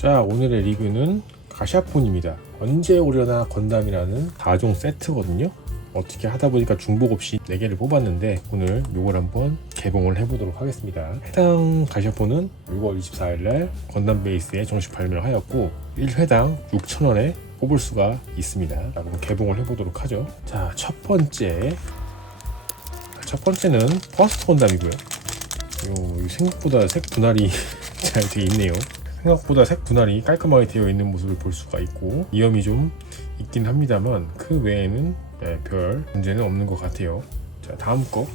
자 오늘의 리뷰는 가샤폰입니다. 언제 오려나 건담이라는 4종 세트거든요. 어떻게 하다 보니까 중복 없이 4개를 뽑았는데 오늘 요걸 한번 개봉을 해보도록 하겠습니다. 해당 가샤폰은 6월 24일날 건담 베이스에 정식 발매를 하였고 1회당 6,000원에 뽑을 수가 있습니다. 자 그럼 개봉을 해보도록 하죠. 자 첫 번째. 첫 번째는 퍼스트 건담이고요. 요 생각보다 색 분할이 잘돼 있네요 생각보다 색 분할이 깔끔하게 되어 있는 모습을 볼 수가 있고 이염이 좀 있긴 합니다만 그 외에는 네, 별 문제는 없는 것 같아요. 자 다음 거.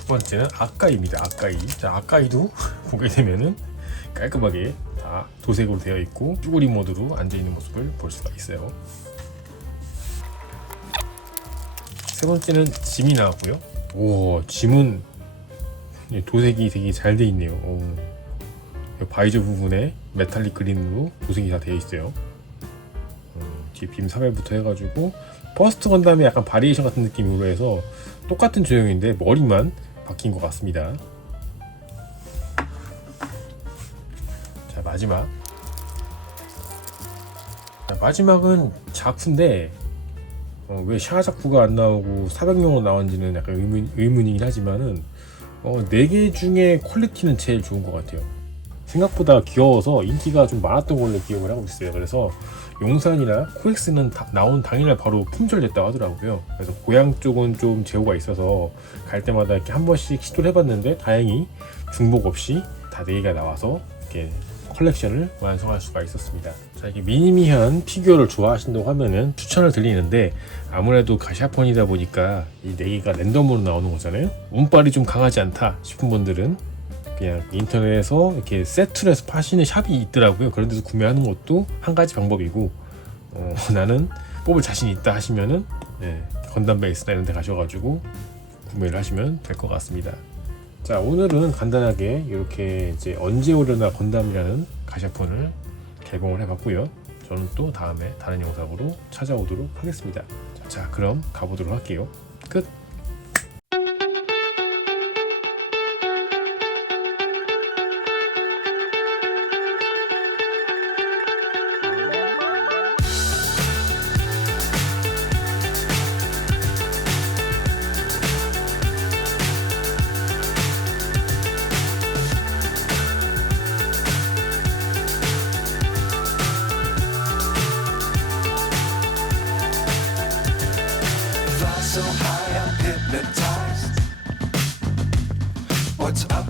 두 번째는 아까이입니다. 아까이. 자 아까이도 보게 되면은 깔끔하게 다 도색으로 되어 있고 쭈구리 모드로 앉아 있는 모습을 볼 수가 있어요. 세 번째는 짐이 나왔고요. 오 짐은 도색이 되게 잘 돼 있네요. 오. 이 바이저 부분에 메탈릭 그린으로 도색이 다 되어 있어요. 음, 뒤에 빔 사벨부터 해가지고 퍼스트 건담의 약간 바리에이션 같은 느낌으로 해서 똑같은 조형인데 머리만 바뀐 것 같습니다. 자 마지막. 자, 마지막은 자쿠인데 어, 왜 샤아 자쿠가 안 나오고 사백용으로 나온지는 약간 의문, 의문이긴 하지만은 어, 4개 중에 퀄리티는 제일 좋은 것 같아요. 생각보다 귀여워서 인기가 좀 많았던 걸로 기억을 하고 있어요. 그래서 용산이나 코엑스는 다- 나온 당일날 바로 품절됐다고 하더라고요. 그래서 고향 쪽은 좀 재고가 있어서 갈 때마다 이렇게 한 번씩 시도를 해봤는데 다행히 중복 없이 다 4개가 나와서 이렇게 컬렉션을 완성할 수가 있었습니다. 자, 이게 미니미한 피규어를 좋아하신다고 하면은 추천을 드리는데 아무래도 가샤폰이다 보니까 이 4개가 랜덤으로 나오는 거잖아요. 운빨이 좀 강하지 않다 싶은 분들은 그냥 인터넷에서 이렇게 세트로 해서 파시는 샵이 있더라고요. 그런 데서 구매하는 것도 한 가지 방법이고 어, 나는 뽑을 자신 있다 하시면은 네, 건담 베이스나 이런 데 가셔가지고 구매를 하시면 될 것 같습니다. 자 오늘은 간단하게 이렇게 이제 언제 오려나 건담이라는 가샤폰을 개봉을 해봤고요. 저는 또 다음에 다른 영상으로 찾아오도록 하겠습니다. 자, 자 그럼 가보도록 할게요. 끝.